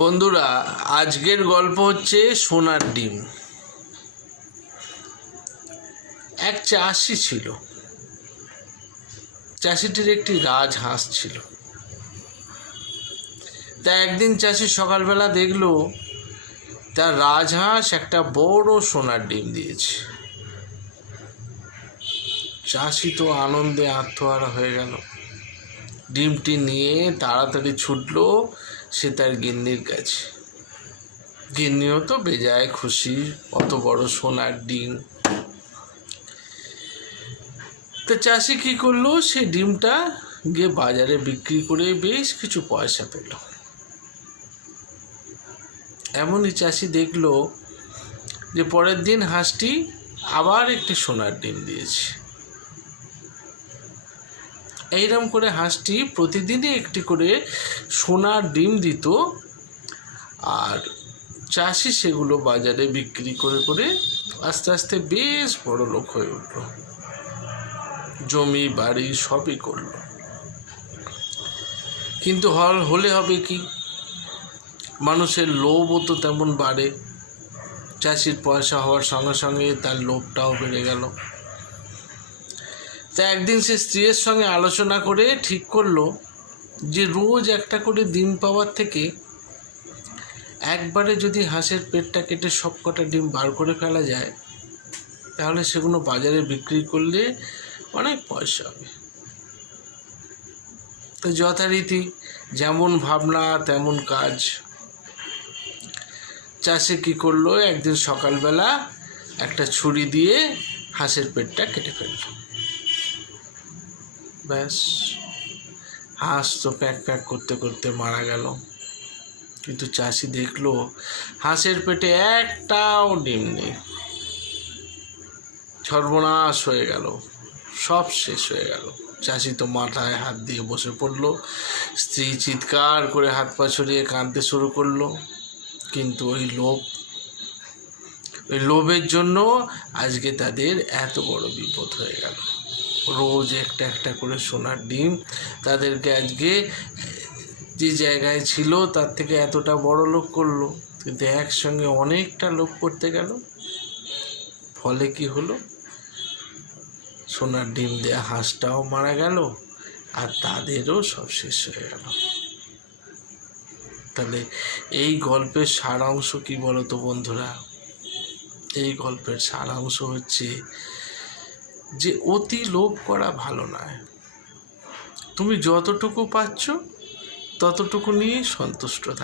বন্ধুরা, আজকের গল্প হচ্ছে সোনার ডিম। এক চাষি ছিল। চাষিটির একটি রাজহাঁস ছিল। তা একদিন চাষি সকালবেলা দেখলো তার রাজহাঁস একটা বড় সোনার ডিম দিয়েছে। চাষি তো আনন্দে আত্মহারা হয়ে গেল। ডিমটি নিয়ে তাড়াতাড়ি ছুটলো সে তার গিন্নির কাছে। গিন্নিও তো বেজায় খুশি, অত বড় সোনার ডিম। তো চাষি কি করলো, সে ডিমটা গিয়ে বাজারে বিক্রি করে বেশ কিছু পয়সা পেল। এমনই চাষি দেখলো যে পরের দিন হাঁসটি আবার একটি সোনার ডিম দিয়েছে। এইরকম করে হাঁসটি প্রতিদিনই একটি করে সোনার ডিম দিত, আর চাষি সেগুলো বাজারে বিক্রি করে করে আস্তে আস্তে বেশ বড় লোক হয়ে উঠল। জমি বাড়ি সবই করল। কিন্তু হলে হবে কি, মানুষের লোভও তো তেমন বাড়ে। চাষির পয়সা হওয়ার সঙ্গে সঙ্গে তার লোভটাও বেড়ে গেল। তা একদিন সে স্ত্রীর সঙ্গে আলোচনা করে ঠিক করলো যে রোজ একটা করে ডিম পাওয়ার থেকে একবারে যদি হাঁসের পেটটা কেটে সব কটা ডিম বার করে ফেলা যায়, তাহলে সেগুলো বাজারে বিক্রি করলে অনেক পয়সা হবে। তো যথারীতি যেমন ভাবনা তেমন কাজ। চাষি কি করলো, একদিন সকালবেলা একটা ছুরি দিয়ে হাঁসের পেটটা কেটে ফেলল। ব্যাস, হাঁস তো প্যাক প্যাক করতে করতে মারা গেল। কিন্তু চাষি দেখলো হাঁসের পেটে একটাও ডিম নেই। সর্বনাশ হয়ে গেল, সব শেষ হয়ে গেল। চাষি তো মাথায় হাত দিয়ে বসে পড়লো। স্ত্রী চিৎকার করে হাত পা ছড়িয়ে কাঁদতে শুরু করলো। কিন্তু ওই লোভের জন্য আজকে তাদের এত বড় বিপদ হয়ে গেল। রোজ একটা একটা করে সোনার ডিম তাদেরকে আজকে যে জায়গায় ছিল তার থেকে এতটা বড় লোক করলো। কিন্তু একসঙ্গে অনেকটা লোভ করতে গেল। ফলে কি হলো, সোনার ডিম দেয়া হাঁসটাও মারা গেল, আর তাদেরও সব শেষ হয়ে গেল। তাহলে এই গল্পের সারাংশ কি বলো তো বন্ধুরা? এই গল্পের সারাংশ হচ্ছে যে অতি লোভ করা ভালো নয়। তুমি যতটুকু পাচ্ছ ততটুকু নিয়ে সন্তুষ্ট থাকো।